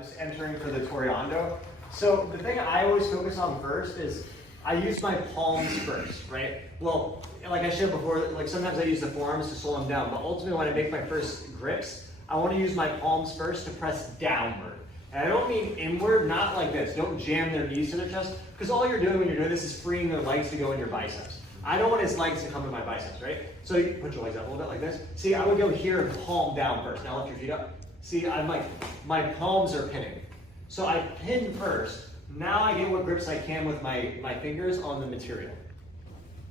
just entering for the Toreando. So the thing I always focus on first is I use my palms first, right? Well, like I showed before, like sometimes I use the forearms to slow them down, but ultimately when I make my first grips, I want to use my palms first to press downward. And I don't mean inward, not like this. Don't jam their knees to their chest, because all you're doing when you're doing this is freeing their legs to go in your biceps. I don't want his legs to come to my biceps, right? So you put your legs up a little bit like this. See, I would go here and palm down first. Now lift your feet up. See, I'm like, my palms are pinning. So I pin first. Now I get what grips I can with my fingers on the material.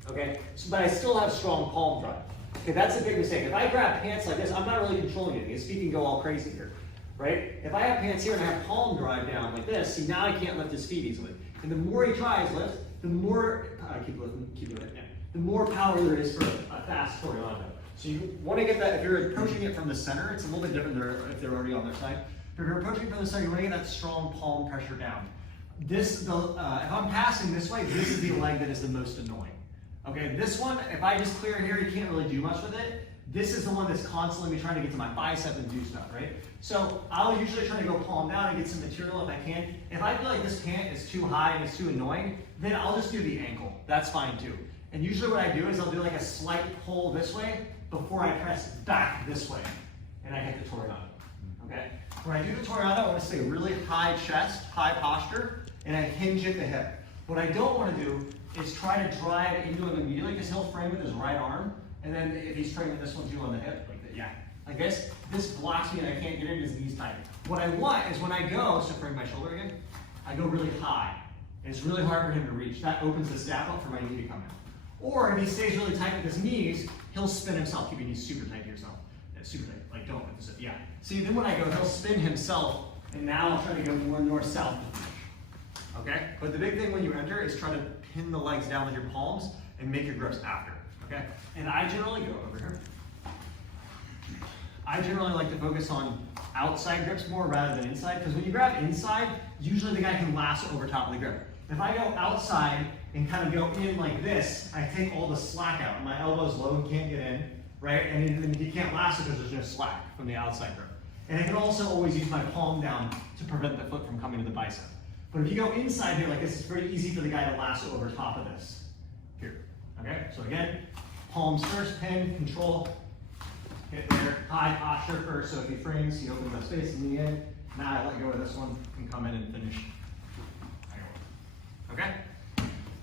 Okay, so, but I still have strong palm drive. Okay, that's a big mistake. If I grab pants like this, I'm not really controlling it. His feet can go all crazy here, right? If I have pants here and I have palm drive down like this, see, now I can't lift his feet easily. And the more he tries lift, the more, keep lifting, keep doing it, yeah. The more power there is for a fast Toreando. So you want to get that, if you're approaching it from the center, it's a little bit different if they're already on their side. But if you're approaching it from the center, you want to get that strong palm pressure down. This, if I'm passing this way, this is the leg that is the most annoying. Okay, this one, if I just clear it here, you can't really do much with it. This is the one that's constantly trying to get to my bicep and do stuff, right? So I'll usually try to go palm down and get some material if I can. If I feel like this pant is too high and it's too annoying, then I'll just do the ankle. That's fine too. And usually what I do is I'll do like a slight pull this way before I press back this way. And I hit the Toreando, okay? When I do the Toreando, I want to stay really high chest, high posture, and I hinge at the hip. What I don't want to do is try to drive into him immediately, because he'll frame with his right arm, and then if he's framing this one too on the hip, like that, yeah, like this blocks me and I can't get in, his knees tight. What I want is when I go, so frame my shoulder again, I go really high, and it's really hard for him to reach. That opens the staff up for my knee to come in. Or if he stays really tight with his knees, he'll spin himself. Keep your knees super tight to yourself. Yeah, super tight, like don't let this, yeah. See, then when I go, he'll spin himself, and now I'll try to go more north-south. Okay? But the big thing when you enter is try to pin the legs down with your palms and make your grips after. Okay? And I generally go over here. I generally like to focus on outside grips more rather than inside, because when you grab inside, usually the guy can lasso over top of the grip. If I go outside and kind of go in like this, I take all the slack out. My elbow's low and can't get in, right? And then he can't lasso because there's no slack from the outside grip. And I can also always use my palm down to prevent the foot from coming to the bicep. But if you go inside here like this, it's pretty easy for the guy to lasso over top of this. Here, okay? So again, palms first, pin, control, hit there, high posture first, so if he frames, he opens that space, knee in. Now I let go of this one, and come in and finish. Okay?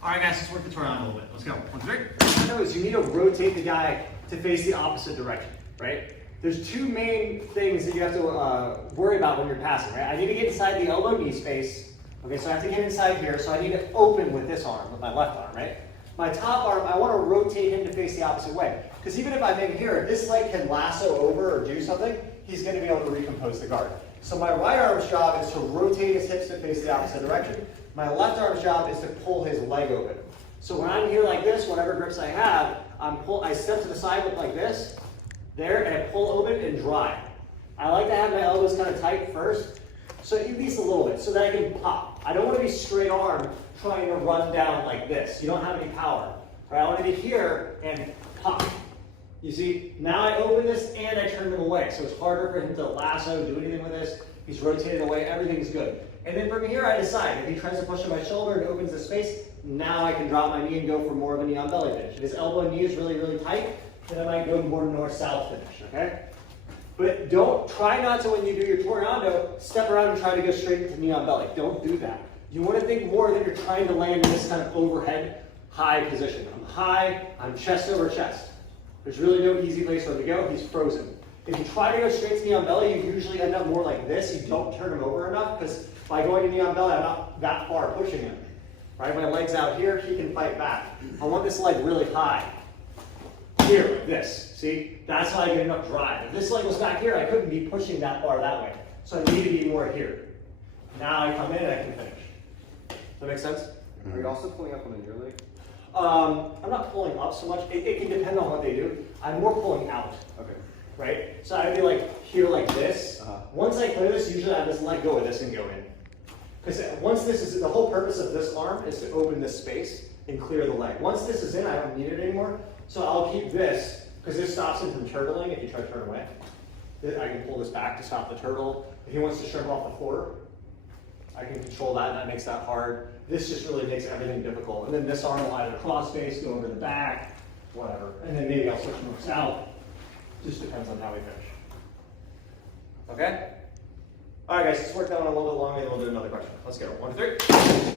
All right, guys, let's work the Toreando a little bit. Let's go. 1, 2, 3. What you know is you need to rotate the guy to face the opposite direction, right? There's two main things that you have to worry about when you're passing, right? I need to get inside the elbow-knee space. Okay, so I have to get inside here, so I need to open with this arm, with my left arm, right? My top arm, I want to rotate him to face the opposite way. Because even if I'm in here, if this leg can lasso over or do something, he's going to be able to recompose the guard. So my right arm's job is to rotate his hips to face the opposite direction. My left arm's job is to pull his leg open. So when I'm here like this, whatever grips I have, I step to the side with like this, there, and I pull open and drive. I like to have my elbows kind of tight first, so at least a little bit, so that I can pop. I don't want to be straight arm trying to run down like this. You don't have any power. Right? I want to be here and pop. You see, now I open this and I turn them away. So it's harder for him to lasso, do anything with this. He's rotated away, everything's good. And then from here I decide, if he tries to push on my shoulder and opens the space, now I can drop my knee and go for more of a knee on belly finish. If his elbow and knee is really, really tight, then I might go more north-south finish, okay? But try not to, when you do your Toreando, step around and try to go straight into knee on belly. Don't do that. You want to think more that you're trying to land in this kind of overhead high position. I'm high, I'm chest over chest. There's really no easy place for him to go. He's frozen. If you try to go straight to knee on belly, you usually end up more like this. You don't turn him over enough, because by going to knee on belly, I'm not that far pushing him. Right? My leg's out here, he can fight back. I want this leg really high. Here, like this. See? That's how I get enough drive. If this leg was back here, I couldn't be pushing that far that way. So I need to be more here. Now I come in and I can finish. Does that make sense? Are you also pulling up on your leg? I'm not pulling up so much. It can depend on what they do. I'm more pulling out. Okay. Right? So I'd be like here like this. Once I clear this, usually I just let go of this and go in. Because once this is, the whole purpose of this arm is to open this space and clear the leg. Once this is in, I don't need it anymore. So I'll keep this, because this stops him from turtling if you try to turn away. I can pull this back to stop the turtle. If he wants to shrimp off the floor, I can control that, and that makes that hard. This just really makes everything difficult. And then this arm will either cross face, go over the back, whatever. And then maybe I'll switch moves out. Just depends on how we finish. Okay? All right, guys, let's work that one a little bit longer, and we'll do another question. Let's go. 1, 2, 3.